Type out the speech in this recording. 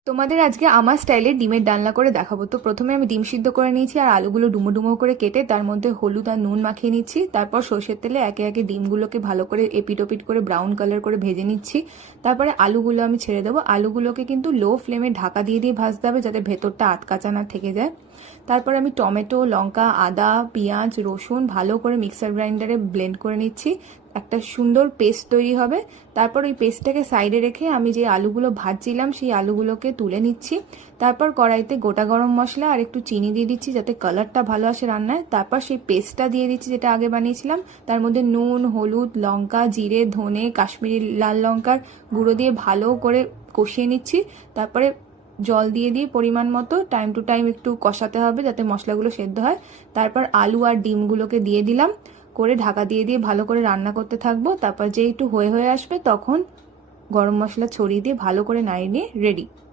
তোমাদের আজকে আমার স্টাইলে ডিমের ডালনা করে দেখাবো। তো প্রথমে আমি ডিম সিদ্ধ করে নিয়েছি আর আলুগুলো ডুমো ডুমো করে কেটে তার মধ্যে হলুদ আর নুন মাখিয়ে নিচ্ছি। তারপর সর্ষের তেলে একে একে ডিমগুলোকে ভালো করে এপিট ওপিট করে ব্রাউন কালার করে ভেজে নিচ্ছি। তারপরে আলুগুলো আমি ছেড়ে দেবো। আলুগুলোকে কিন্তু লো ফ্লেমে ঢাকা দিয়ে দিয়ে ভাজতে হবে যাতে ভেতরটা আটকাচা না থেকে যায়। তারপর আমি টমেটো, লঙ্কা, আদা, পেঁয়াজ, রসুন ভালো করে মিক্সার গ্রাইন্ডারে ব্লেন্ড করে নিচ্ছি। একটা সুন্দর পেস্ট তৈরি হবে। তারপর ওই পেস্টটাকে সাইডে রেখে আমি যে আলুগুলো ভাজছিলাম সেই আলুগুলোকে তুলে নিচ্ছি। তারপর কড়াইতে গোটা গরম মশলা আর একটু চিনি দিয়ে দিচ্ছি যাতে কালারটা ভালো আসে রান্নায়। তারপর সেই পেস্টটা দিয়ে দিচ্ছি যেটা আগে বানিয়েছিলাম। তার মধ্যে নুন, হলুদ, লঙ্কা, জিরে, ধনে, কাশ্মীরি লাল লঙ্কার গুঁড়ো দিয়ে ভালো করে কষিয়ে নিচ্ছি। তারপরে জল দিয়ে দিয়ে পরিমাণ মতো টাইম টু টাইম একটু কষাতে হবে যাতে মশলাগুলো সেদ্ধ হয়। তারপর আলু আর ডিমগুলোকে দিয়ে দিলাম, করে ঢাকা দিয়ে দিয়ে ভালো করে রান্না করতে থাকবো। তারপর যে একটু হয়ে হয়ে আসবে তখন গরম মশলা ছড়িয়ে দিয়ে ভালো করে নাড়িয়ে নিয়ে রেডি।